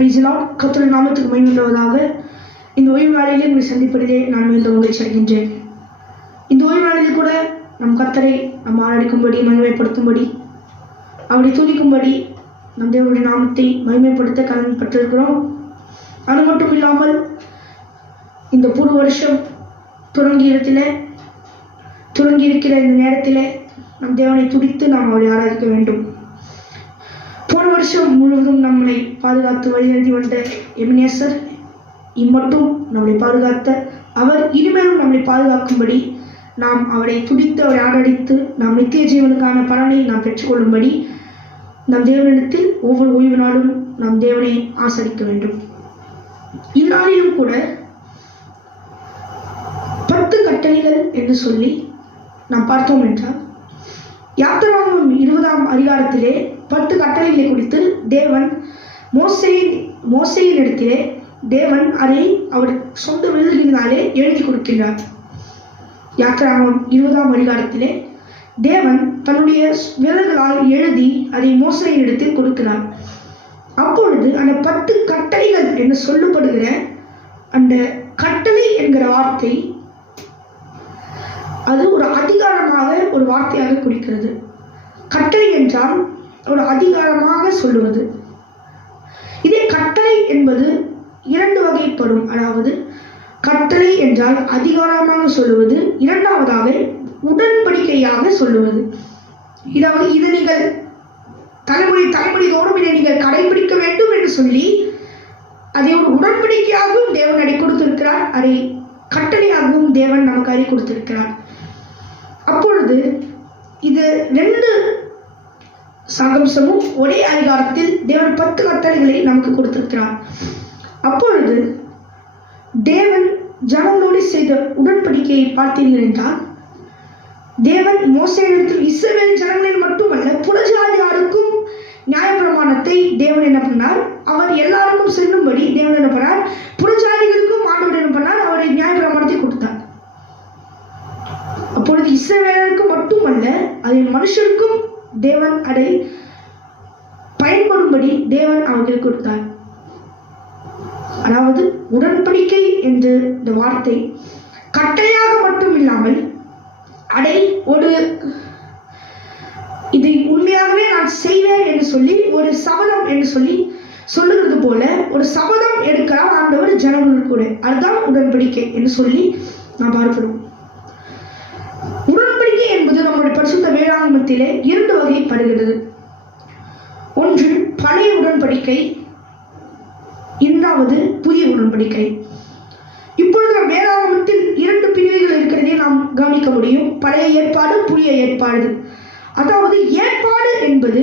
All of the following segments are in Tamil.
கர்த்தருடைய நாமத்துக்கு மகிமை உண்டாவதாக. இந்த ஓய்வு நாளிலே உங்களை சந்திப்பதிலே நான் மிகுந்த மகிழ்ச்சி அடைகின்றேன். இந்த ஓய்வு நாளிலே கூட நம் கர்த்தரை நாம் ஆராதிக்கும்படி, மகிமைப்படுத்தும்படி, அவரை துதிக்கும்படி நம் தேவனுடைய நாமத்தை மகிமைப்படுத்த கடமைப்பட்டிருக்கிறோம். அது மட்டும் இல்லாமல் இந்த புது வருஷம் தொடங்கி இருக்கிற இந்த நேரத்திலே நம் தேவனை துதித்து நாம் அவரை ஆராதிக்க வேண்டும். போன வருஷம் முழுவதும் நம்மை பாதுகாத்து வழிநடத்தி வந்த எபினேசர் இம்மட்டும் நம்மை பாதுகாத்த அவர் இனிமேலும் நம்மை பாதுகாக்கும்படி நாம் அவரை துதித்து அவரை ஆராதித்து நாம் நித்திய ஜீவனுக்கான பலனை நாம் பெற்றுக்கொள்ளும்படி நம் தேவனிடத்தில் ஒவ்வொரு ஓய்வு நாளும் நாம் தேவனை ஆசரிக்க வேண்டும். இந்நாளிலும் கூட 10 கட்டளைகள் என்று சொல்லி நாம் பார்த்தோம் என்றால், யாத்திராகமம் 20ஆம் அதிகாரத்திலே 10 கட்டளைகளை குறித்து தேவன் மோசேயின் இடத்திலே தேவன் அதை அவர் சொந்த விரல்களினாலே எழுதி கொடுக்கின்றார். யாத்திராகமம் 20ஆம் அதிகாரத்திலே தேவன் தன்னுடைய விரல்களால் எழுதி அதை மோசேயின் இடத்தில் கொடுக்கிறார். அப்பொழுது அந்த 10 கட்டளைகள் என்று சொல்லப்படுகிற அந்த கட்டளை என்கிற வார்த்தை அது ஒரு அதிகாரமாக ஒரு வார்த்தையாக குறிக்கிறது. கட்டளை என்றால் ஒரு அதிகாரமாக சொல்லுவது. இதே கட்டளை என்பது 2 வகைப்படும். அதாவது கட்டளை என்றால் அதிகாரமாக சொல்லுவது, இரண்டாவதாக உடன்படிக்கையாக சொல்லுவது. இதாவது இதை நீங்கள் தலைமுறை தோறும் இதை நீங்கள் கடைபிடிக்க வேண்டும் என்று சொல்லி அதை ஒரு உடன்படிக்கையாகவும் தேவன் அதை கொடுத்திருக்கிறார். அதை கட்டளையாகவும் தேவன் நமக்கு அதை கொடுத்திருக்கிறார். அப்பொழுது இது 2 சங்கம்சமும் ஒரே அதிகாரத்தில் தேவன் 10 கட்டளைகளை நமக்கு கொடுத்திருக்கிறார். அப்பொழுது தேவன் ஜனங்களோடு செய்த உடன்படிக்கையை பார்த்தீர்கள் என்றால், தேவன் மோசேயிடத்தில் இஸ்ரவேல் ஜனங்களில் மட்டுமல்ல புறஜாதியாருக்கும் நியாயப்பிரமாணத்தை தேவன் என்ன பண்ணார், அவர் எல்லாருக்கும் செல்லும்படி தேவன் என்ன பண்ணார், புறஜாதிகளுக்கும் ஆண்டவர் என்ன பண்ணார், அவரை நியாயப்பிரமாணத்தை கொடுத்தார். அப்பொழுது இஸ்ரவேலருக்கு மட்டுமல்ல, அதை மனுஷருக்கும் தேவன் அதை பயன்படும்படி தேவன் அவர்களுக்கு கொடுத்தார். அதாவது உடன்படிக்கை என்ற இந்த வார்த்தை கட்டளையாக மட்டும் இல்லாமல் அதை இதை உண்மையாகவே நான் செய்வேன் என்று சொல்லி ஒரு சபதம் என்று சொல்லி சொல்லுகிறது போல ஒரு சபதம் எடுக்கிறார் ஆண்டவர் ஜனங்கள் கூட. அதுதான் உடன்படிக்கை என்று சொல்லி நாம் பார்க்கிறோம். உடன்படிக்கை என்பது நம்முடைய பரிசுத்த வேதாகமத்திலே 2 வகைப்படுகிறது. ஒன்று பழைய உடன்படிக்கை, இரண்டாவது புதிய உடன்படிக்கை. இப்பொழுது நம் வேதாகமத்தில் 2 பிரிவுகள் இருக்கிறதை நாம் கவனிக்க முடியும். பழைய ஏற்பாடு, புதிய ஏற்பாடு. அதாவது ஏற்பாடு என்பது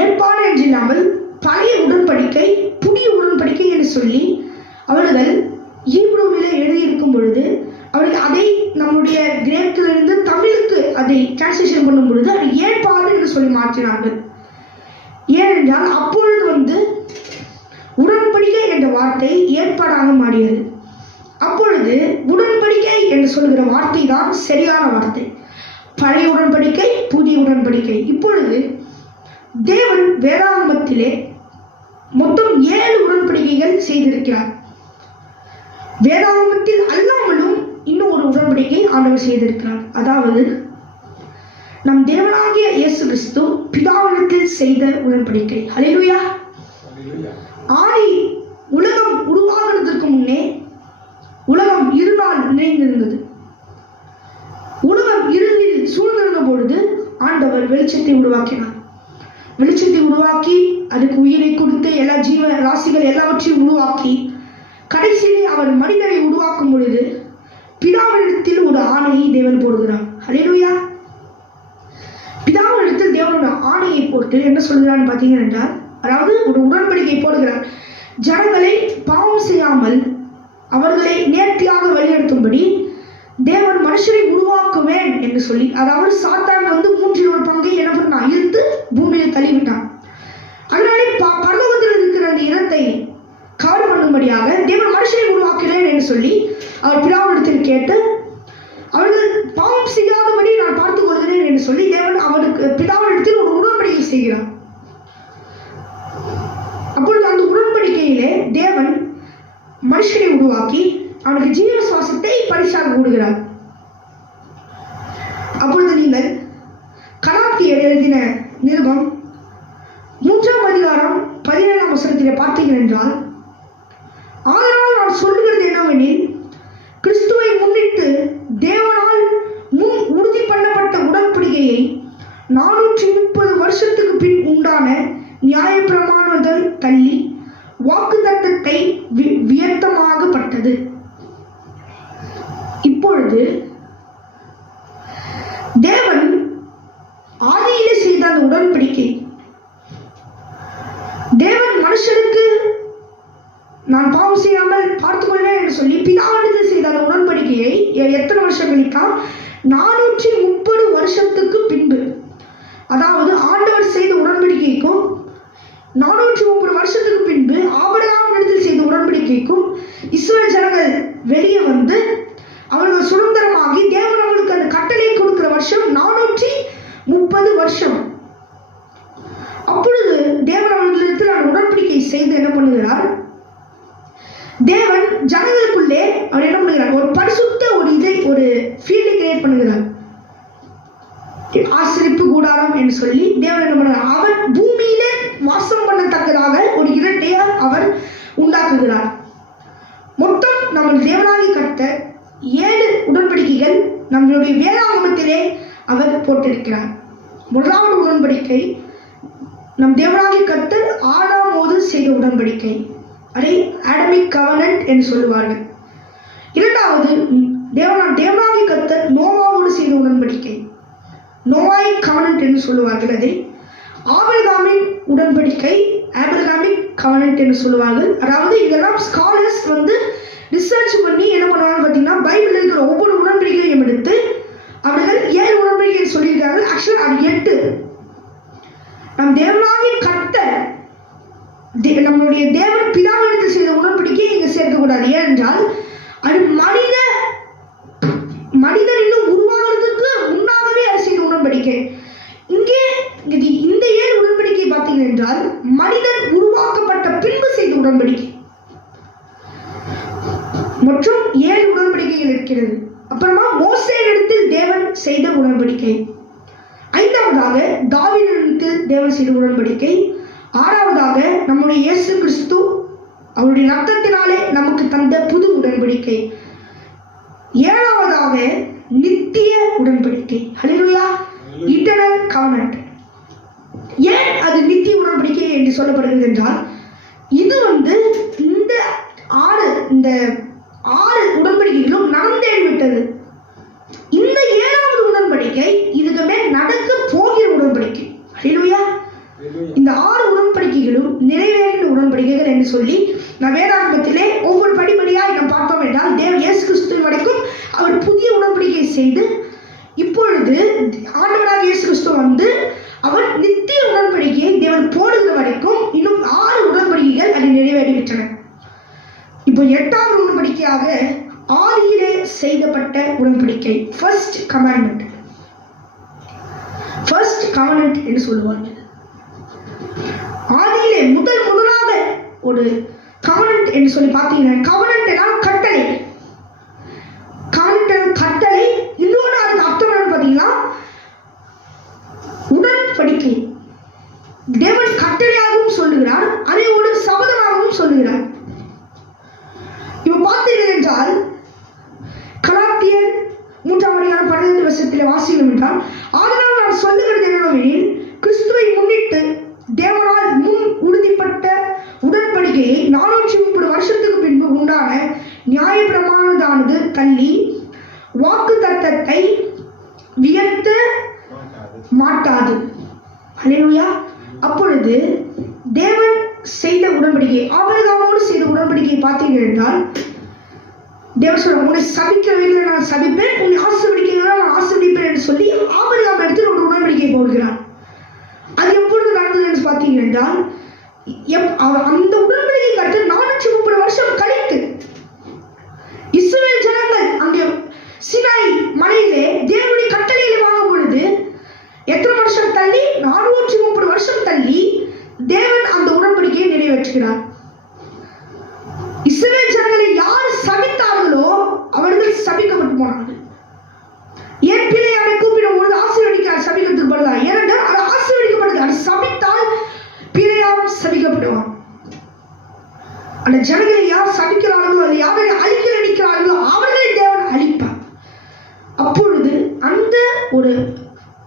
ஏற்பாடு என்று இல்லாமல் பழைய உடன்படிக்கை, புதிய உடன்படிக்கை என்று சொல்லி அவர்கள் ஹீப்ரூவிலே எழுதியிருக்கும் பொழுது அவர்கள் அதை நம்முடைய கிரேக்கிலிருந்து தமிழுக்கு அதை டிரான்ஸ்லேஷன் பண்ணும் பொழுது அது ஏற்பாடு என்று சொல்லி மாற்றினார்கள். ஏனென்றால் அப்பொழுது உடன்படிக்கை என்ற வார்த்தை ஏற்பாடாக மாறியது. அப்பொழுது உடன்படிக்கை என்று சொல்கிற வார்த்தை தான் சரியான வார்த்தை. பழைய உடன்படிக்கை, புதிய உடன்படிக்கை. இப்பொழுது தேவன் வேதாகமத்திலே மொத்தம் 7 உடன்படிக்கைகள் செய்திருக்கிறார். வேதாகமத்தில் அல்லாமலும் இன்னும் ஒரு உடன்படிக்கை ஆண்டவர் செய்திருக்கிறார். அதாவது நம் தேவனாகிய இயேசு கிறிஸ்து பிதாவிடத்தில் செய்த உடன்படிக்கை. ஹல்லேலூயா. உலகம் உருவாகிறதுக்கு முன்னே உலகம் இருளால் நிறைந்திருந்தது. உலகம் இருளில் சூழ்ந்திருந்த பொழுது ஆண்டவர் வெளிச்சத்தை உருவாக்கினார். வெளிச்சத்தை உருவாக்கி அதுக்கு உயிரை கொடுத்து எல்லா ஜீவ ராசிகள் எல்லாவற்றையும் உருவாக்கி கடைசியில் அவர் மனிதரை உருவாக்கும் பொழுது பிதாவிடத்தில் ஒரு ஆணையை தேவன் போடுகிறார். ஹல்லேலூயா. பிதாவிடத்தில் தேவனோட ஆணையை போட்டு என்ன சொல்கிறான்னு பார்த்தீங்கன்னா என்றால், அதாவது ஒரு உடன்படிக்கை போடுகிறார். ஜனங்களை பாவம் செய்யாமல் அவர்களை நேர்த்தியாக வழிநடத்தும்படி தேவன் மனுஷரை உருவாக்குவேன் என்று சொல்லி, அதாவது சாத்தான் 3 பங்கை என்ன பண்ணா, இழுத்து பூமியில தள்ளிவிட்டான். அதனாலே பரலோகத்தில் இருக்கிற அந்த இடத்தை கவர் பண்ணும்படியாக தேவன் மனுஷரை உருவாக்குறேன் என்று சொல்லி அவர் பிதாவிடத்தில் கேட்டு, அவர்கள் பாவம் செய்யாதபடி நான் பார்த்துக் கொள்கிறேன் என்று சொல்லி தேவன் அவருக்கு பிதாவிடத்தில் ஒரு உடன்படிக்கை செய்கிறார். உடன்படிக்கையிலே தேவன் மனுஷனை உருவாக்கி அவனுக்கு ஜீவ சுவாசத்தை பரிசாக கூடுகிறார். அப்பொழுது நீங்கள் கலாத்தியர் எழுதின நிருபம் 3ஆம் அதிகாரம் 17ஆம் வசனத்திலே பார்த்தீர்கள் என்றால், ஆதலால் நான் சொல்லுகிறது என்னவெனில், கிறிஸ்துவை முன்னிட்டு தேவனால் முன் உறுதி பண்ணப்பட்ட உடன்படிக்கையை 430 வருஷத்துக்கு பின் உண்டான நியாயப்பிரமாணத்தை தள்ளி வாக்குத்தத்தத்தை வியர்த்தமாகப்பட்டது. இப்பொழுது தேவன் ஆதியிலே செய்த அந்த உடன்படிக்கை, தேவன் மனுஷனுக்கு நான் பாவம் செய்யாமல் பார்த்துக் கொள்வேன் என்று சொல்லி பிதாவிடத்தில் செய்த அந்த உடன்படிக்கையை எத்தனை வருஷம் கழித்தான்? 430 வருஷத்துக்கு பின்பு. அதாவது ஆண்டவர் செய்த உடன்படிக்கைக்கும் 430 வருஷத்துக்கு பின்பு ஆபிரகாமிடத்தில் செய்த உடன்படிக்கைக்கும் இஸ்ரவேல் ஜனங்கள் வெளியே வந்து அவர்கள் சுதந்திரமாகி தேவன் அவர்களுக்கு அந்த கட்டளை கொடுக்கிற வருஷம் 430 வருஷம். அப்பொழுது தேவன் அவர்களிடத்தில் அந்த உடன்படிக்கை செய்து என்ன பண்ணுகிறார்? தேவன் ஜனங்களுக்குள்ளே அவர் என்ன பண்ணுகிறார்? ஒரு பரிசுத்த ஒரு ஃபீல்டை கிரியேட் பண்ணுகிறார். ஆசரிப்பு கூடாரம் என்று சொல்லி தேவன் என்ன பண்ணுகிறார்? அவர் பூமியிலே வாசம் பண்ணத்தக்கதாக ஒரு இரட்டையை அவர் உண்டாக்குகிறார். மொத்தம் நம்ம தேவனாகி கர்த்தர் 7 உடன்படிக்கைகள் நம்மளுடைய வேதாகமத்திலே அவர் போட்டிருக்கிறார். முதலாவது உடன்படிக்கை நம் தேவனாகி கர்த்தர் ஆதாமோடு செய்த உடன்படிக்கை, அதை ஆடமிக் கவனன்ட் என்று சொல்லுவார்கள். இரண்டாவது தேவனாகி கர்த்தர் நோவாவோடு செய்த உடன்படிக்கை, நோவாயிக் கவனன்ட் என்று சொல்லுவார்கள். அதை ஆபிரகாமின் உடன்படிக்கை, ஆபிரகாமிக் கவனன்ட் என்று சொல்லுவார்கள். அதாவது இதெல்லாம் ஸ்காலர்ஸ் வந்து ரிசர்ச் பண்ணி என்ன பண்ணுவாங்க பார்த்தீங்கன்னா, பைபிள் இருக்கிற ஒவ்வொரு உடன்படிக்கையும் எடுத்து அவர்கள் 7 உடன்படிக்கை சொல்லியிருக்காங்க. ஆக்சுவலாக அது 8. நம் தேவனாகி கர்த்தர் நம்மளுடைய தேவன் பிதாவிடத்தில் செய்த உடன்படிக்கையை இங்கே சேர்க்கக்கூடாது. ஏனென்றால் அது மனிதன் இன்னும் உருவாகிறதுக்கு முன்னாகவே அது செய்த உடன்படிக்கை. இங்கே இந்த 7 உடன்படிக்கை பார்த்தீர்கள் என்றால் மனிதன் உருவாக்கப்பட்ட பின்பு செய்த உடன்படிக்கை. மற்றும் 7 உடன்படிக்கைகள் இருக்கிறது. அப்புறமா மோசேயிடத்தில் தேவன் செய்த உடன்படிக்கை. 5ஆவதாக தாவீதிடத்தில் தேவன் செய்த உடன்படிக்கை. 6ஆவதாக நம்முடைய இயேசு கிறிஸ்து அவருடைய ரத்தத்தினாலே நமக்கு தந்த புது உடன்படிக்கை. 7ஆவதாக நித்திய உடன்படிக்கை. ஹல்லேலூயா, இட்டர்னல் கவனன்ட். ஏன் அது நித்திய உடன்படிக்கை என்று சொல்லப்படுகிறது என்றால், இது வந்து இந்த 6 உடன்படிக்கைகளும் நடந்தேறிவிட்டது. இந்த 7வது உடன்படிக்கை இதுக்கு மேல் நடக்க போகிற உடன்படிக்கை. ஹல்லேலூயா. இந்த 6 உடன்படிக்கைகளும் நிறைவேறின உடன்படிக்கைகள் என்று சொல்லி நான் வேதாகமத்திலே ஒவ்வொரு படிப்படியாக நாம் பார்த்தோம் என்றால், இயேசு கிறிஸ்து வரைக்கும் அவர் புதிய உடன்படிக்கை செய்து இப்பொழுது ஆண்டவராக இயேசு கிறிஸ்து வந்து அவர் நித்திய உடன்படிக்கையை தேவன் போடுகிற வரைக்கும் இன்னும் 6 உடன்படிக்கைகள் அது நிறைவேறிவிட்டன. இப்போ 8வது உடன்படிக்கையாக ஆதியிலே செய்யப்பட்ட உடன்படிக்கை, ஃபர்ஸ்ட் கமாண்ட்மெண்ட், ஃபர்ஸ்ட் கவனன்ட் என்று சொல்லுவாங்க. ஆதியிலே முதலாக ஒரு கவனன்ட் என்று சொல்லி பார்த்தீங்கன்னா, கவனன்ட் என்றால் கட்டளை, கட்டளை. இன்னொன்று அதுக்கு அர்த்தம் என்னன்னு பார்த்தீங்கன்னா உடன்படிக்கை. தேவன் கட்டளையாகவும் சொல்லுகிறார், அதை ஒரு சபதமாகவும் சொல்லுகிறார். இப்போ பார்த்தீர்கள் என்றால் கலாத்தியர் 3ஆம் அதிகாரம் 12 வசனத்தில் வாசிக்கிறோம் என்றால், ஆதலால் நான் சொல்லுகிறது என்னவெனில், கிறிஸ்துவை முன்னிட்டு தேவனால் முன் உறுதிப்பட்ட உடன்படிக்கையை 430 வருஷத்துக்கு பின்பு உண்டான நியாயப்பிரமாணத்தானது தள்ளி வாக்குத்தத்தத்தை வியர்த்த மாட்டாது. ஹல்லேலூயா. அப்பொழுது தேவன் செய்த உடன்படிக்கை, ஆபிரகாமோடு செய்த உடன்படிக்கை பார்த்தீர்கள் என்றால், தேவன் சொல்றார், உன்னை சபிக்கிறவர்களை நான் சபிப்பேன், உன்னை ஆசீர்வதிக்கிறவர்களை நான் ஆசீர்வதிப்பேன் என்று சொல்லி ஆபிரகாம் இடத்தில் ஒரு உடன்படிக்கை போடுகிறார். அது எப்பொழுது நடந்தது என்று பார்த்தீர்கள் என்றால், அந்த உடன்படிக்கை கட்டு 430 வருஷம் கழித்து இஸ்ரவேல் ஜனங்கள் அங்கே சினாய் மலையிலே தேவனுடைய கட்டளையை வாங்கும் பொழுது எத்தனை வருஷம் தள்ளி? 430 வருஷம் தள்ளி தேவன் அந்த உடன்படிக்கையை நிறைவேற்றுகிறார். சபிக்கப்பட்டு போனார்கள். ஏன் பிழையாமை கூப்பிடும் பொழுது ஆசீர்வதிக்கிறார் சபிக்கிறதுக்கு பதிலாக? ஏனென்றால் அது ஆசீர்வதிக்கப்பட்டது. அது சபித்தால் பிழையாமல் சபிக்கப்படுவான். அந்த ஜனங்களை யார் சபிக்கிறார்களோ, அது யாரை அழிக்க நினைக்கிறார்களோ அவர்களை தேவன் அழிப்பார். அப்பொழுது அந்த ஒரு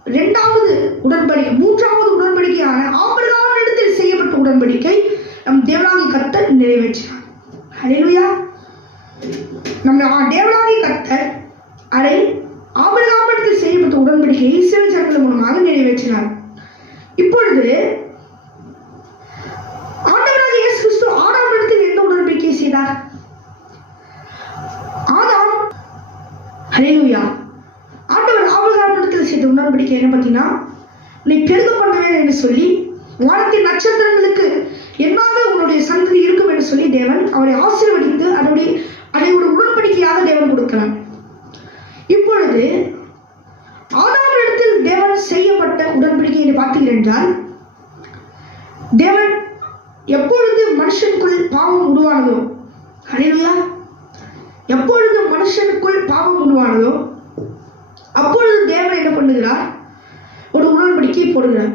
இரண்டாவது உடன்படிக்கை, மூன்றாவது உடன்படிக்கையான ஆபிரகாமிடத்தில் செய்யப்பட்ட உடன்படிக்கை நம் தேவனாகிய கர்த்தர் நிறைவேற்றினார். ஹல்லேலூயா. நம் தேவனாகிய கர்த்தர் அதை ஆபிரகாமிடத்தில் செய்யப்பட்ட உடன்படிக்கையை இஸ்ரவேல் ஜனங்கள் மூலமாக நிறைவேற்றினார். இப்பொழுது ஆண்டவராகிய இயேசு கிறிஸ்து ஆதாமிடத்தில் என்ன உடன்படிக்கை செய்தார்? ஆதாம், ஹல்லேலூயா, ஆண்டவர் ஆபிரகாமிடத்தில் செய்த உடன்படிக்கை என்ன பார்த்தீங்கன்னா, நீ பெருக பண்ணுவேன் என்று சொல்லி, வானத்தின் நட்சத்திரங்களுக்கு என்னாக உன்னுடைய சந்ததி இருக்கும் என்று சொல்லி தேவன் அவரை ஆசீர்வதித்து அதை ஒரு உடன்படிக்கையாக தேவன் கொடுக்கிறார். இப்பொழுது ஆதாமிடத்தில் தேவன் செய்யப்பட்ட உடன்படிக்கை என்று பார்த்தீர்கள் என்றால், தேவன் எப்பொழுது மனுஷனுக்குள் பாவம் உருவானதோ, ஹல்லேலூயா, எப்பொழுது மனுஷனுக்குள் பாவம் உருவானதோ அப்பொழுது தேவன் என்ன பண்ணுகிறார்? ஒரு உடன்படிக்கை போடுகிறார்.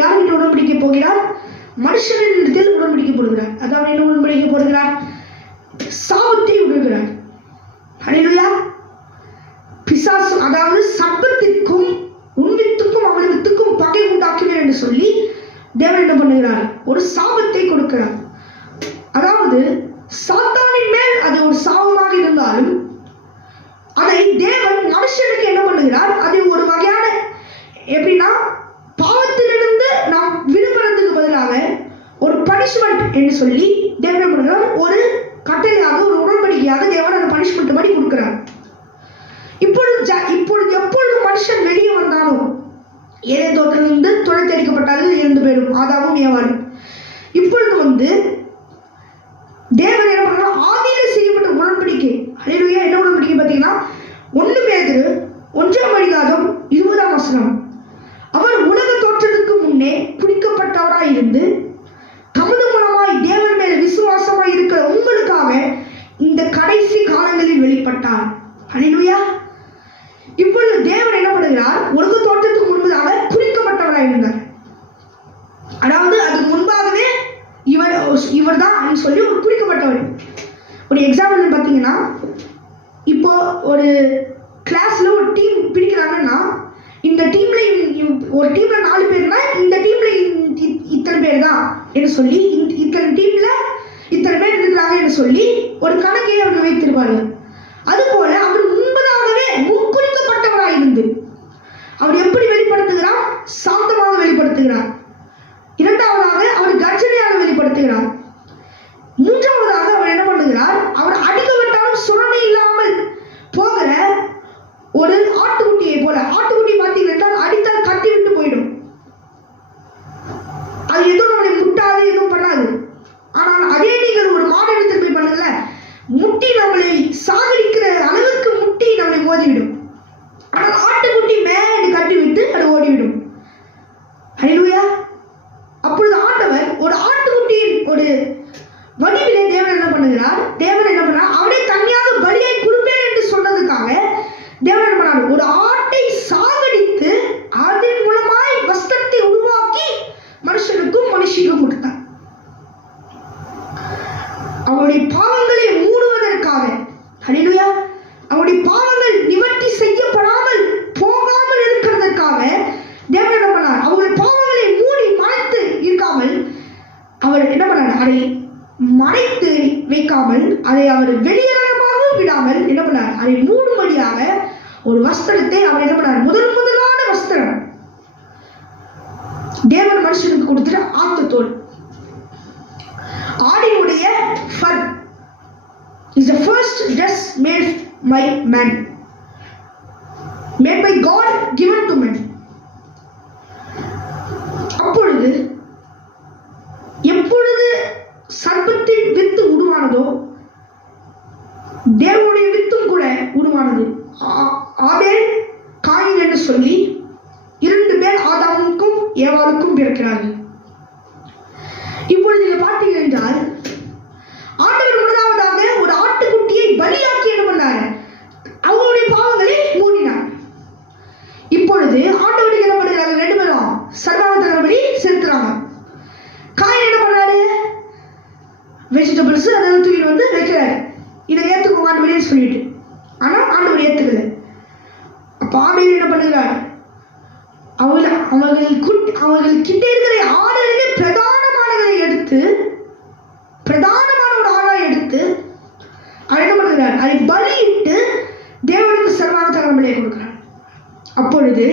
யார்கிட்ட உடன்படிக்கை போகிறார்? மனுஷனிடத்தில் உடன்படிக்கை போடுகிறார். அதாவது என்ன உடன்படிக்கை போடுகிறார்? சாபத்தை விடுகிறார். ஹல்லேலூயா. பிசாசு, அதாவது சர்ப்பத்திற்கும் உன் வித்துக்கும் அவள் வித்துக்கும் பகை உண்டாக்குவேன் என்று சொல்லி தேவன் என்ன பண்ணுகிறார்? ஒரு சாபத்தை கொடுக்கிறார். அதாவது சாத்தானின் மேல் அது ஒரு சாபமாக இருந்தாலும் அதை தேவன் மனுஷனுக்கு என்ன பண்ணுகிறார்? அதை ஒரு வகையான, எப்படின்னா, பாவத்திலிருந்து நாம் விடுபடுறதுக்கு பதிலாக ஒரு பனிஷ்மெண்ட் என்று சொல்லி தேவன் என்ன பண்ணுகிறார்? ஒரு கட்டளையாக, ஒரு உடன்படிக்கையாக தேவன் அந்த பனிஷ்மெண்ட் மாதிரி கொடுக்கிறார். இப்பொழுது எப்பொழுது மனுஷன் வெளியே வந்தானோ, ஏதேன் தோட்டத்திலிருந்து துரத்தடிக்கப்பட்டார்கள் 2 பேரும், ஆதாமும் ஏவாளும். இப்பொழுது தேவன் என்ன பண்றார்? ஆதியில செய்யப்பட்ட உடன்படிக்கை, ஹல்லேலூயா, என்ன உடன்படிக்கை பார்த்தீங்கன்னா 1 பேதுரு 1 20 அவர் உலக தோற்றத்துக்கு முன்னே குறிக்கப்பட்டவராய் இருந்து தமது மூலமாய் தேவன் மேல் விசுவாசமாய் இருக்கிற உங்களுக்காக இந்த கடைசி காலங்களில் வெளிப்பட்டார். ஹல்லேலூயா. இப்பொழுது தேவன் என்ன பண்ணுகிறார்? உலக தோற்றத்துக்கு முன்பதாக குறிக்கப்பட்டவராய் இருந்தார். அதாவது அதுக்கு முன்பாகவே இவர் தான் சொல்லி ஒரு குறிக்கப்பட்டவர். ஒரு எக்ஸாம்பிள் பார்த்தீங்கன்னா, இப்போ ஒரு கிளாஸ்ல ஒரு டீம் பிடிக்கிறாங்கன்னா, இந்த டீம்ல ஒரு டீம்ல 4 பேர்னா இந்த டீம்ல இத்தனை பேர் தான் என்று சொல்லி, இத்தனை டீம்ல இத்தனை பேர் இருக்கிறாங்க என்று சொல்லி ஒரு கணக்கை அவர் வைத்திருப்பார்கள். அதுபோல அவர் முன்பதாகவே முன்குறிக்கப்பட்டவராக இருந்து அவர் எப்படி வெளிப்படுத்துகிறார்? சாந்தமாக வெளிப்படுத்துகிறார். 2வதாக அவர் கர்ஜனையாக வெளிப்படுத்துகிறார். 3வதாக அவர் என்ன பண்ணுகிறார்? அவர் அடிக்கப்பட்டாலும் சுரணை இல்லாமல் போகிற ஒரு ஆட்டுக்குட்டியை போல, ஆட்டுக்குட்டி பார்த்தீங்கன்னா அடித்தால் கட்டி விட்டு போயிடும். அது எதுவும் நம்மளை முட்டாது, எதுவும் பண்ணாது. ஆனால் அதே நீங்கள் ஒரு மாடு எடுத்து போய் பண்ணுங்கல்ல, முட்டி நம்மளை சாகடிக்கிற அளவுக்கு முட்டி நம்மளை மோதிவிடும். ஆனால் ஆட்டுக்குட்டி மேலே கட்டி விட்டு அது ஓடிவிடும். ஹல்லேலூயா. அப்பொழுது ஆண்டவர் ஒரு ஆட்டுக்குட்டியின் ஒரு வடிவிலே தேவன் என்ன பண்ணுகிறார்? அவனை தனியாக பலியை கொடுப்பேன் என்று சொன்னதுக்காக தேவன் என்ன பண்ணார்? ஒரு ஆட்டை சாகடித்து அதன் மூலமாய் வஸ்திரத்தை உருவாக்கி மனுஷனுக்கும் மனுஷிக்கும் கொடுத்தார். அவருடைய பாவங்களை மூடுவதற்காக, ஹல்லேலூயா, அவருடைய பாவங்கள் நிவர்த்தி செய்யப்படாமல் போகாமல் இருக்கிறதற்காக தேவன் என்ன பண்ணார்? அவருடைய பாவங்களை மூடி மறைத்து இருக்காமல், அவர் என்ன பண்ணார்? அதை மறைத்து வைக்காமல், அதை அவர் வெளியரங்கமாக விடாமல் என்ன பண்ணார்? அதை மூடும்படியாக ஒரு வஸ்திரத்தை அவர் என்ன பண்ணார்? முதலான வஸ்திரம் தேவன் மனுஷனுக்கு கொடுத்துட்டு ஆத்துத்தோல். ஆடினுடைய fur is the first dress made by man, made by God, given to man. அப்பொழுது எப்பொழுது சர்ப்பத்தின் வித்து உருவானதோ தேவனுடைய வித்தும் கூட உருவானது. ஆபேல் காயின் என்று சொல்லி 2 பேர் ஆதாமுக்கும் ஏவாளுக்கும் பிறக்கிறார்கள். இப்பொழுது நீங்க பார்த்தீங்க என்றால், ஆண்டவர் முதலாவதாக ஒரு ஆட்டுக்குட்டியை பலியாக்கி என்ன பண்ணாரு? வெஜிடபிள்ஸ் அதெல்லாம் தூக்கி வந்து வைக்கிறாரு. இதை ஏற்றுக்கோங்க ஆண்டவரேன்னு சொல்லிட்டு. ஆனால் ஆண்டவர் ஏற்றுக்கல. அப்போ ஆபேல் என்ன பண்ணுகிறார்? அவர்கள் கிட்ட இருக்கிற ஆடுகளிலே பிரதானமானவரை எடுத்து, பிரதானமான ஒரு ஆடாய் எடுத்து அவர் என்ன பண்ணுகிறார்? அதை பலியிட்டு தேவனுக்கு சர்வாங்க தகன பலியை கொடுக்கிறார். அப்பொழுது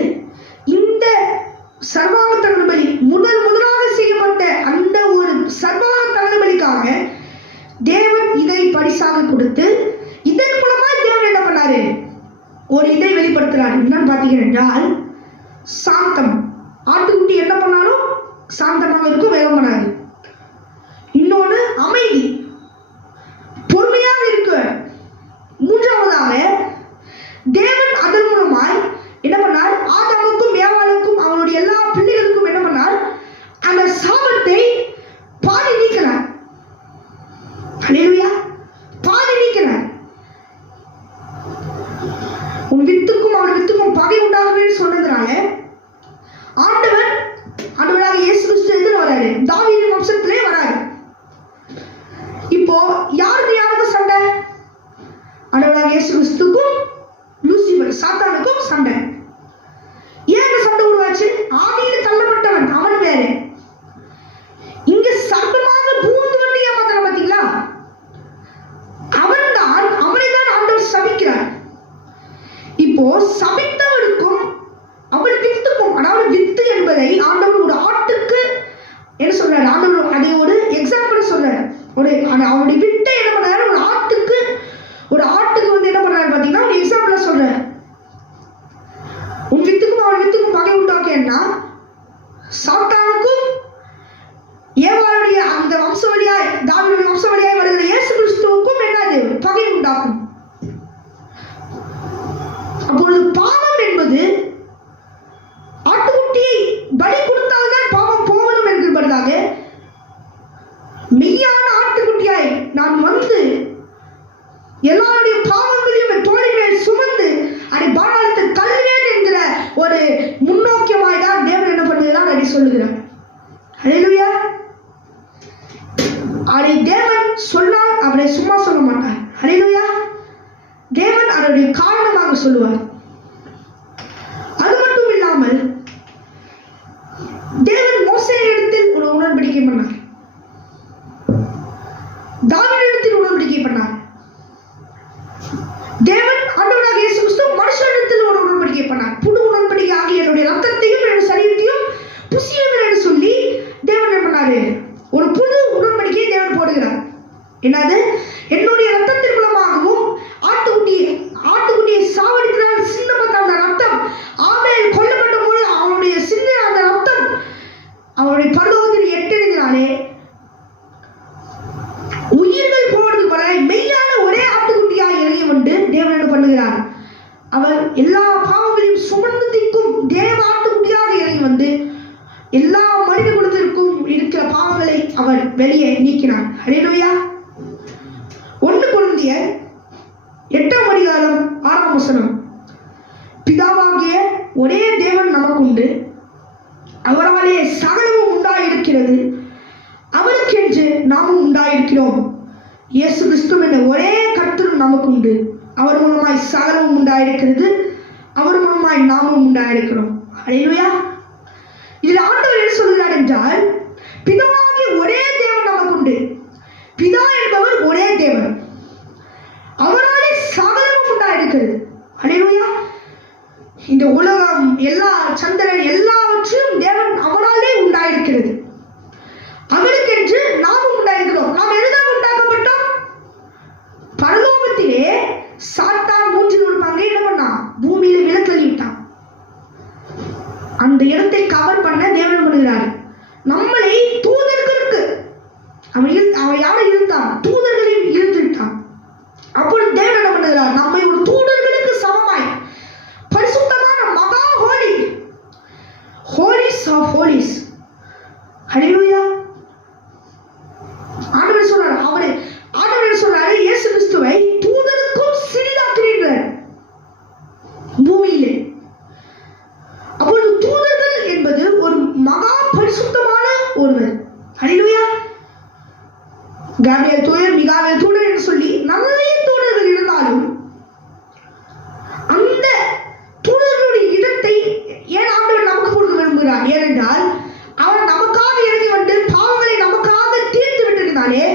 இந்த சர்வாங்க தகன பலி முதலாக செய்யப்பட்ட அந்த ஒரு சர்வாங்க தகன பலிக்காக தேவன் இதை பரிசாக கொடுத்து, இதன் மூலமா தேவன் என்ன பண்ணாரு? ஒரு இதை வெளிப்படுத்துறாரு. என்னன்னு பார்த்தீங்கன்னா சாந்தம். ஆட்டுக்குட்டி என்ன பண்ணாலும் சாந்தமாக இருக்கும், வேகம் பண்ணாது. இன்னொன்று அமைதி, பொறுமையாக இருக்கு. மூன்றாவதாக தேவன் அதன் மூலமாய் என்ன பண்ணார்? ஆதாமுக்கும் ஏவாளுக்கும் அவனுடைய எல்லா பிள்ளைகளுக்கும் என்ன பண்ணார்? அந்த சாபத்தை பாதி நீக்கிறார். ஹல்லேலூயா, பாதி நீக்கிறார். உன் வித்துக்கும் அவன் வித்துக்கும் பகை உண்டாகவே சொன்னதுனால ஆண்டவராக இயேசு கிறிஸ்து எதிர வராரு, தாவீதின் வம்சத்திலே வராரு. இப்போ யாருக்கு சண்டை? ஆண்டவராக இயேசு கிறிஸ்துக்கும் லூசிபர் சாத்தானுக்கும் சண்டை. ஏன் சண்டை உருவாச்சு? ஆவியில் தள்ளப்பட்டவன் அவன் வேற. இங்க சர்வமாக பூந்து வந்து ஏமாத்தன பாத்தீங்களா? அவனை தான் ஆண்டவர் சபிக்கிறார். இப்போ சபித்தவனுக்கும் அவள் வித்துக்கும், அதாவது வித்து என்பதை ஆண்டவர் ஒரு ஆட்டுக்கு என்ன சொல்றாரு? ஆண்டவர் அதை ஒரு எக்ஸாம்பிள் சொல்றாரு. அவனுடைய விட்டை என்ன பண்றாரு? ஒரு ஆட்டுக்கு வந்து என்ன பண்றாரு பாத்தீங்கன்னா ஒரு எக்ஸாம்பிள் சொல்றாரு. உன் வித்துக்கும் அவன் வித்துக்கும் பகை உண்டாக்கேன்னா சாத்தானுக்கும் ஏவாளுடைய அந்த வம்ச வழியாய் தாவீதுடைய வம்ச வழியாய் வருகிற இயேசு கிறிஸ்துவுக்கும் என்னது? பகை உண்டாக்கும். அப்பொழுது பாவம் என்பது ஆட்டுக்குட்டியை பலி கொடுத்தால்தான் பாவம் போவதும் என்பதாக மெய்யான ஆட்டுக்குட்டியாய் நான் வந்து எல்லாருடைய பாவங்களையும் தோழிகளில் சுமந்து அதை பாராளத்தை தள்ளுவேன் என்கிற ஒரு முன்னோக்கியமாய் தான் தேவன் என்ன பண்ணுகிறார்? அதை சொல்லுகிறார். ஹல்லேலூயா. அதை தேவன் சொன்னால் அவரை சும்மா சொல்ல மாட்டார். ஹல்லேலூயா. தேவன் அதனுடைய காரணமாக சொல்லுவார். அது மட்டும் இல்லாமல் தேவன் மோசேயிடத்தில் ஒரு உடன்படிக்கை பண்ணார், தாவீதிடத்தில் உடன்படிக்கை பண்ணார். தேவன் ஆண்டவராக இயேசு கிறிஸ்து மனுஷனிடத்தில் ஒரு உடன்படிக்கை பண்ணார். புது உடன்படிக்கை ஆகிய என்னுடைய ரத்தத்தையும் என்னுடைய சரீரத்தையும் புசியுங்கள் என்று சொல்லி தேவன் என்ன பண்ணாரு? ஒரு புது உடன்படிக்கையை தேவன் போடுகிறார். என்னது? என்னுடைய ரத்தத்தின் மூலமாகவும் ஆட்டுக்குட்டியை சாவடிக்கிறார் சின்னப்பட்ட அந்த ரத்தம், ஆபேல் கொல்லப்பட்ட போது அவனுடைய சின்ன அந்த ரத்தம் அவனுடைய பரலோகத்தில் எட்டெழுதினாலே உயிர்கள் போவது போல மெய்யான ஒரே ஆட்டுக்குட்டியாக இறங்கி வந்து தேவன் என்ன பண்ணுகிறார்? அவர் எல்லா பாவங்களையும் சுமந்து தீர்க்கும் தேவ ஆட்டுக்குட்டியாக இறங்கி வந்து எல்லா மனித குலத்திற்கும் இருக்கிற பாவங்களை அவர் வெளியே நீக்கினார். ஹல்லேலூயா. 1 கொரிந்தியர் 8:6 பிதாவாகிய ஒரே தேவன் நமக்குண்டு, அவராலே சகலமும் உண்டாயிருக்கிறது, அவருக்கென்று நாமும் உண்டாயிருக்கிறோம். இயேசு கிறிஸ்து என்ற ஒரே கர்த்தரும் நமக்குண்டு, அவர் மூலமாய் சகலமும் உண்டாயிருக்கிறது, அவர் மூலமாய் நாமும் உண்டாயிருக்கிறோம். ஹல்லேலூயா. இதில் ஆண்டவர் என்ன சொல்கிறார் என்றால், பிதாவாகிய ஒரே தேவன் நமக்குண்டு. பிதா என்பவர் ஒரே தேவன், அவராலே சகலமும் உண்டாயிருக்கிறது. ஹல்லேலூயா. இந்த உலகம், எல்லா சந்திரன் எல்லாவற்றையும் தேவன் அவராலே உண்டாயிருக்கிறது, அவருக்கென்று நாமும் உண்டாயிருக்கிறோம். நாம் எதுதான் உண்டாக்கப்பட்டோம்? பரலோகத்திலே சாத்தான் 3 பங்கை என்ன பண்ணான்? பூமியில விலத்தள்ளிவிட்டான். அந்த இடத்தை கவர் பண்ண தேவன் பண்ணுகிறார். நம்மளை தூதர்களுக்கு அவன் யாரை இழுத்தான்? தூதர்களையும் இழுத்துட்டான். அப்பொழுது தேவன் என்ன பண்ணுகிறார்? நம்மை ஒரு தூதர்களுக்கு சமமாய் பரிசுத்தமான மகா ஹோலிஸ் ஆஃப் ஹோலிஸ். ஹல்லேலூயா. ஆண்டவர் சொல்றாரு இயேசு கிறிஸ்துவை தூதருக்கும் சிறிதாக்குகிறார் பூமியிலே. அப்பொழுது தூதர்கள் என்பது ஒரு மகா பரிசுத்தமான ஒருவர். ஹல்லேலூயா. காபிரியேல் தூதர், மிகாவேல் தூதர் என்று சொல்லி நிறைய தூதர்கள் இருந்தாலும் அந்த தூதர்களுடைய இடத்தை ஏன் ஆண்டவர் நமக்கு கொடுக்க விரும்புகிறார்? ஏனென்றால் அவர் நமக்காக இறங்கி வந்து பாவங்களை நமக்காக தீர்த்து விட்டிருந்தாலே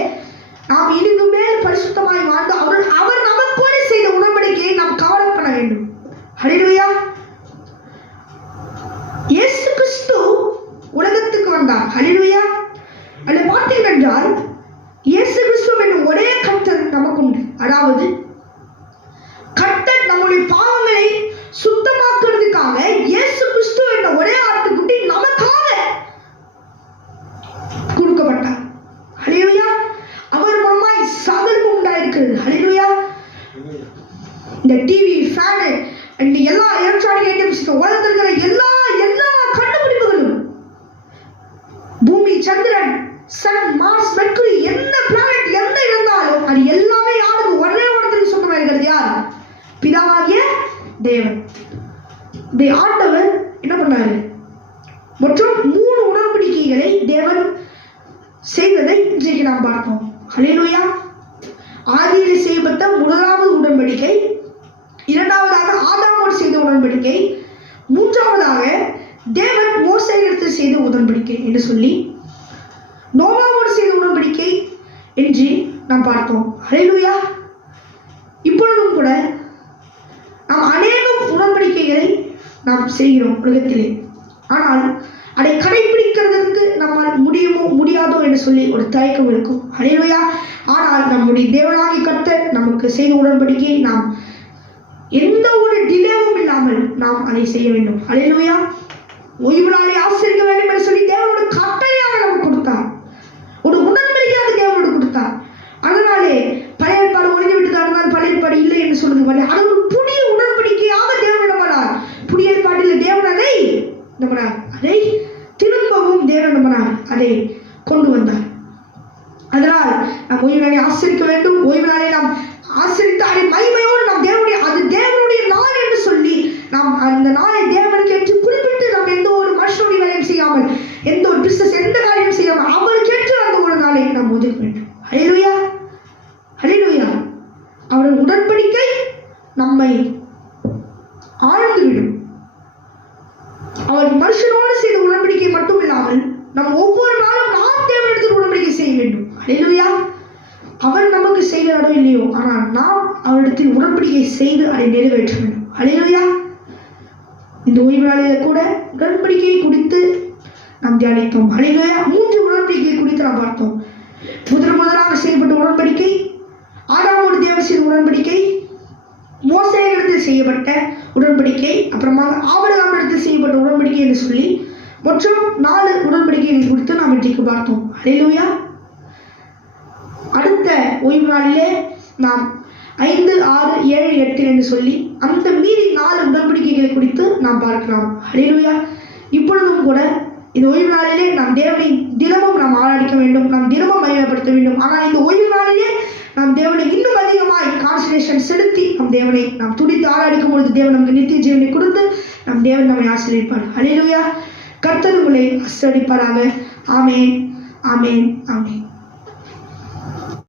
நாம் இதுக்கு மேல் பரிசுத்தமாய் வாழ்ந்து அவர் நமக்கோடு செய்த உடன்படிக்கையை நாம் கவனம் பண்ண வேண்டும். ஹல்லேலூயா. இயேசு கிறிஸ்து உலகத்துக்கு வந்தார். ஹல்லேலூயா. அதில் பார்த்தீர்கள் என்றால் இயேசு கிறிஸ்து என்னும் ஒரே கர்த்தர் நமக்கு உண்டு. அதாவது கர்த்தர் நம்முடைய பாவங்களை சுத்தமாக்குறதுக்காக இயேசு கிறிஸ்து என்ற ஒரே ஆட்டுக்குட்டி நமக்காக கொடுக்கப்பட்டார். ஹல்லேலூயா. அவர் மூலமாய் சகலமும் உண்டாயிருக்கிறது. ஹல்லேலூயா. இந்த டிவி, ஃபேன், இந்த எல்லா எலக்ட்ரானிக் ஐட்டம்ஸ், உலகத்தில் இருக்கிற எல்லா கண்டுபிடிப்புகளும், பூமி, சந்திரன், சன், மார்ஸ், மெர்க்குரி, எந்த பிளானட் எந்த இருந்தாலும் அது எல்லாமே யாருக்கு? ஒரே ஒருத்தருக்கு சொந்தமாக இருக்கிறது. யார்? பிதாவாகிய தேவன். இந்த ஆண்டவர் என்ன பண்ணாரு? மற்றும் 3 உடன்படிக்கைகளை தேவன் செய்ததை இன்றைக்கு நாம் பார்ப்போம். ஹல்லேலூயா. ஆதியில் செய்யப்பட்ட முதலாவது உடன்படிக்கை, இரண்டாவதாக ஆதாமோடு செய்த உடன்படிக்கை, மூன்றாவதாக தேவன் மோசேயிடத்தில் செய்த உடன்படிக்கை என்று சொல்லி நோவாவோடு செய்த உடன்படிக்கை என்று நாம் பார்த்தோம். ஹல்லேலூயா. இப்பொழுதும் கூட நாம் அநேகம் உடன்படிக்கைகளை நாம் செய்கிறோம் உலகத்திலே. ஆனால் அதை கடைபிடிக்கிறதுக்கு நம்மால் முடியுமோ முடியாதோ என்று சொல்லி ஒரு தயக்கம் இருக்கும். ஹல்லேலூயா. ஆனால் நம்முடைய தேவனாகிய கர்த்தர் நமக்கு செய்த உடன்படிக்கையை நாம் எந்த ஒரு டிலேவும் இல்லாமல் நாம் அதை செய்ய வேண்டும். ஹல்லேலூயா. ஓய்வு நாளை ஆசரிக்க வேண்டும் என்று சொல்லி தேவனோட கட்டளையாக நமக்கு கொடுத்தார். ஒரு உடன்படிக்கையாக தேவனோடு கொடுத்தார். அதனாலே பழைய ஏற்பாடு ஒழிந்து விட்டு பழைய ஏற்பாடு இல்லை என்று சொல்லுது. அது ஒரு புதிய உடன்படிக்கையாக தேவனிடம் வரார். புதிய ஏற்பாட்டில் தேவன் அதை திரும்பவும் தேவன் அதை கொண்டு வந்தார். அதனால் நாம் ஓய்வு நாளை ஆசரிக்க வேண்டும். ஓய்வு நாளை நாம் ஆசரித்து அதை மகிமையோடு நாம் தேவனுடைய நாள் என்று சொல்லி நாம் அந்த நாளை தேவனுக்கு என்று குறிப்பிட்டு நாம் எந்த ஒரு மனுஷனுடைய வேலையும் செய்யாமல், எந்த ஒரு பிசினஸ், எந்த காரியம் செய்யாமல் அவருக்கு ஏற்று அந்த ஒரு நாளை நாம் ஒதுக்க வேண்டும். ஹல்லேலூயா. ஹல்லேலூயா. அவருடைய உடன்படிக்கை நம்மை ஆழ்ந்துவிடும். அவர் மனுஷனோடு செய்த உடன்படிக்கை மட்டும் இல்லாமல் நம் ஒவ்வொரு நாளும் நாம் தேவனிடத்தில் உடன்படிக்கை செய்ய வேண்டும். ஹல்லேலூயா. அவர் நமக்கு செய்கிறாரோ இல்லையோ, ஆனால் நாம் அவரிடத்தில் உடன்படிக்கை செய்து அதை நிறைவேற்ற வேண்டும். ஹல்லேலூயா. இந்த ஓய்வு நாளில் கூட உடன்படிக்கையை குறித்து நாம் தியானித்தோம். ஹல்லேலூயா. 3 உடன்படிக்கை குறித்து நாம் பார்த்தோம். முதலாக செய்யப்பட்ட உடன்படிக்கை, ஆதாமோடு தேவன் செய்த உடன்படிக்கை, மோசேயிடத்தில் செய்யப்பட்ட உடன்படிக்கை, அப்புறமாக ஆபிரகாமிடத்தில் செய்யப்பட்ட உடன்படிக்கை என்று சொல்லி மொத்தம் 4 உடன்படிக்கைகள் குறித்து நாம் இன்றைக்கு பார்த்தோம். ஹல்லேலூயா. அடுத்த ஓய்வு நாளிலே நாம் 5, 6, 7, 8 என்று சொல்லி அந்த மீறி 4 உடன்படிக்கைகளை குறித்து நாம் பார்க்கலாம். ஹல்லேலூயா. இப்பொழுதும் கூட இந்த ஓய்வு நாளிலே நாம் தேவனை தினமும் நாம் ஆராதிக்க வேண்டும். நாம் தினமும் மகிமைப்படுத்த வேண்டும். ஆனால் இந்த ஓய்வு நாளிலே நாம் தேவனை இன்னும் அதிகமாய் கான்சன்ட்ரேஷன் செலுத்தி நம் தேவனை நாம் துடித்து ஆராதிக்கும் பொழுது தேவன் நமக்கு நித்திய ஜீவனை கொடுத்து நம் தேவன் நம்மை ஆசீர்வதிப்பார். ஹல்லேலூயா. கர்த்தர் உங்களை ஆசீர்வதிப்பாராக. ஆமென், ஆமென், ஆமென்.